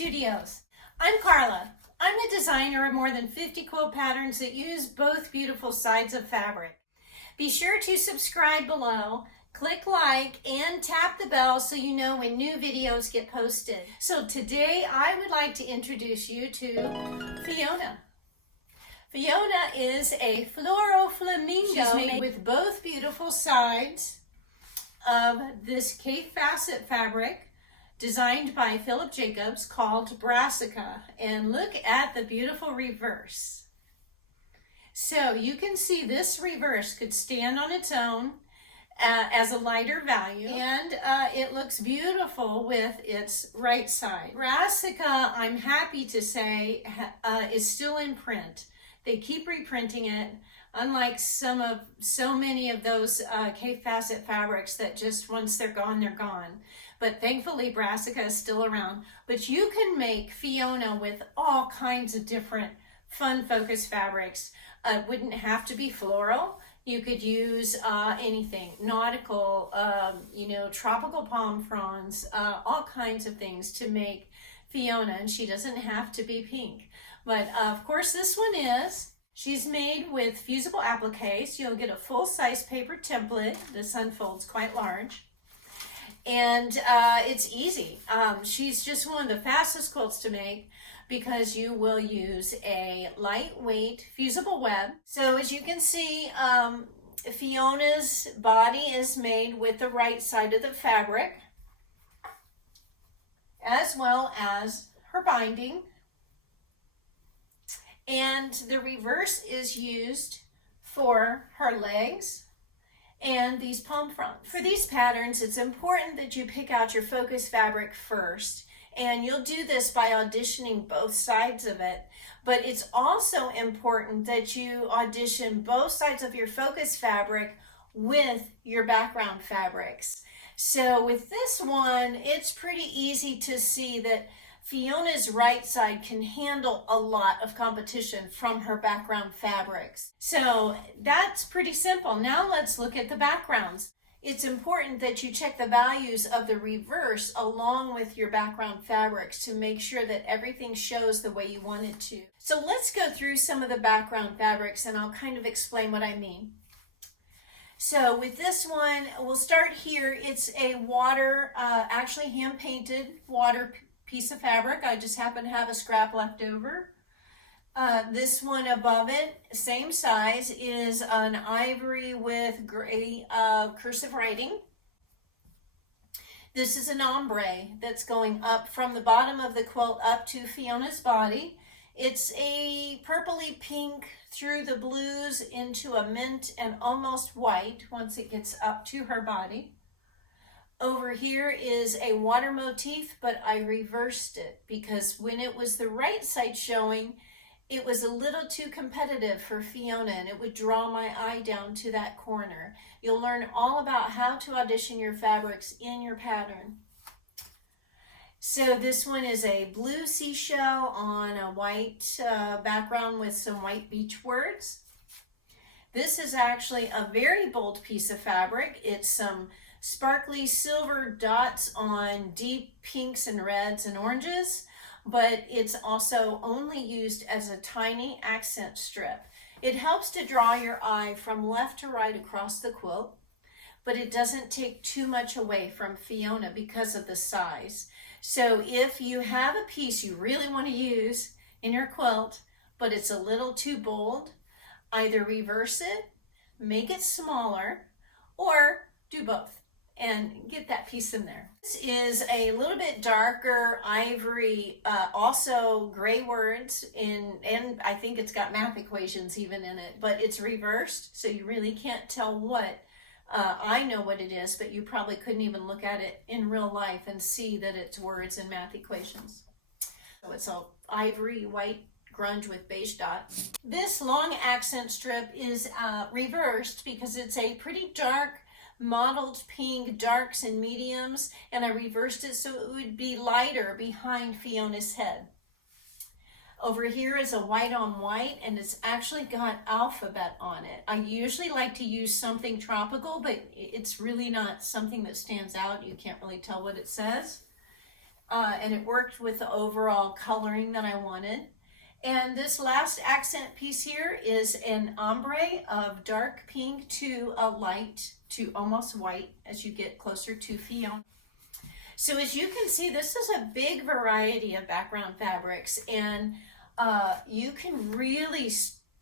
Studios. I'm Karla. I'm the designer of more than 50 quilt patterns that use both beautiful sides of fabric. Be sure to subscribe below, click like, and tap the bell so you know when new videos get posted. So today I would like to introduce you to Fiona. Fiona is a floral flamingo. She's made with both beautiful sides of this Cape facet fabric designed by Philip Jacobs called Brassica. And look at the beautiful reverse. So you can see this reverse could stand on its own as a lighter value, and it looks beautiful with its right side. Brassica, I'm happy to say, is still in print. They keep reprinting it, unlike so many of those Cape facet fabrics that just once they're gone, they're gone. But thankfully Brassica is still around. But you can make Fiona with all kinds of different fun focus fabrics. It wouldn't have to be floral. You could use anything, nautical, tropical palm fronds, all kinds of things to make Fiona, and she doesn't have to be pink. But of course this one is. She's made with fusible applique, so you'll get a full-size paper template. This unfolds quite large. And it's easy. She's just one of the fastest quilts to make because you will use a lightweight fusible web. So as you can see, Fiona's body is made with the right side of the fabric, as well as her binding. And the reverse is used for her legs and these palm fronts. For these patterns, it's important that you pick out your focus fabric first, and you'll do this by auditioning both sides of it. But it's also important that you audition both sides of your focus fabric with your background fabrics. So with this one, it's pretty easy to see that Fiona's right side can handle a lot of competition from her background fabrics. So that's pretty simple. Now let's look at the backgrounds. It's important that you check the values of the reverse along with your background fabrics to make sure that everything shows the way you want it to. So let's go through some of the background fabrics and I'll kind of explain what I mean. So with this one, we'll start here. It's a water, actually hand-painted water piece of fabric. I just happen to have a scrap left over. This one above it, same size, is an ivory with gray cursive writing. This is an ombre that's going up from the bottom of the quilt up to Fiona's body. It's a purpley pink through the blues into a mint and almost white once it gets up to her body. Over here is a water motif, but I reversed it because when it was the right side showing, it was a little too competitive for Fiona and it would draw my eye down to that corner. You'll learn all about how to audition your fabrics in your pattern. So this one is a blue seashell on a white background with some white beach words. This is actually a very bold piece of fabric. It's some sparkly silver dots on deep pinks and reds and oranges, but it's also only used as a tiny accent strip. It helps to draw your eye from left to right across the quilt, but it doesn't take too much away from Fiona because of the size. So if you have a piece you really want to use in your quilt, but it's a little too bold, either reverse it, make it smaller, or do both and get that piece in there. This is a little bit darker ivory, also gray words, and I think it's got math equations even in it, but it's reversed, so you really can't tell what. I know what it is, but you probably couldn't even look at it in real life and see that it's words and math equations. So it's a ivory white grunge with beige dots. This long accent strip is reversed because it's a pretty dark mottled pink darks and mediums, and I reversed it so it would be lighter behind Fiona's head. Over here is a white on white, and it's actually got alphabet on it. I usually like to use something tropical, but it's really not something that stands out. You can't really tell what it says. and it worked with the overall coloring that I wanted. And this last accent piece here is an ombre of dark pink to a light to almost white as you get closer to Fiona. So as you can see, this is a big variety of background fabrics, and you can really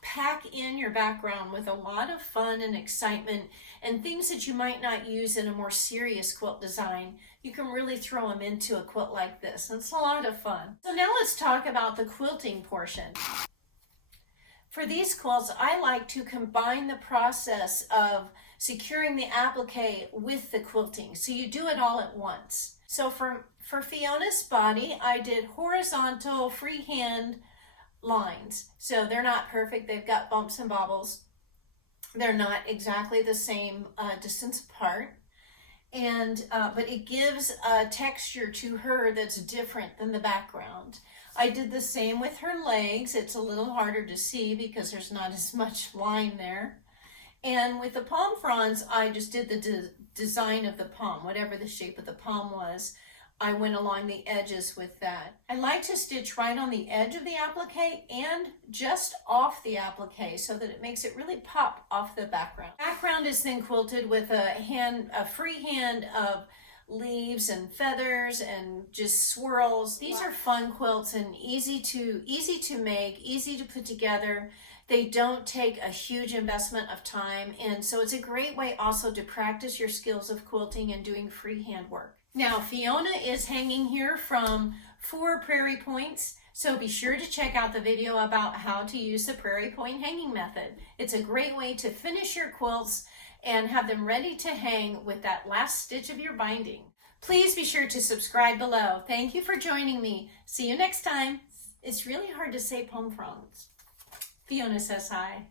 pack in your background with a lot of fun and excitement and things that you might not use in a more serious quilt design. You can really throw them into a quilt like this. It's a lot of fun. So now let's talk about the quilting portion. For these quilts, I like to combine the process of securing the applique with the quilting. So you do it all at once. So for Fiona's body, I did horizontal freehand lines. So they're not perfect. They've got bumps and bobbles. They're not exactly the same distance apart. And but it gives a texture to her that's different than the background. I did the same with her legs. It's a little harder to see because there's not as much line there. And with the palm fronds, I just did the design of the palm, whatever the shape of the palm was. I went along the edges with that. I like to stitch right on the edge of the applique and just off the applique so that it makes it really pop off the background. Background is then quilted with a free hand of leaves and feathers and just swirls. These are fun quilts and easy to make, easy to put together. They don't take a huge investment of time, and so it's a great way also to practice your skills of quilting and doing freehand work. Now, Fiona is hanging here from 4 prairie points, so be sure to check out the video about how to use the prairie point hanging method. It's a great way to finish your quilts and have them ready to hang with that last stitch of your binding. Please be sure to subscribe below. Thank you for joining me. See you next time. It's really hard to say palm fronds. Fiona says hi.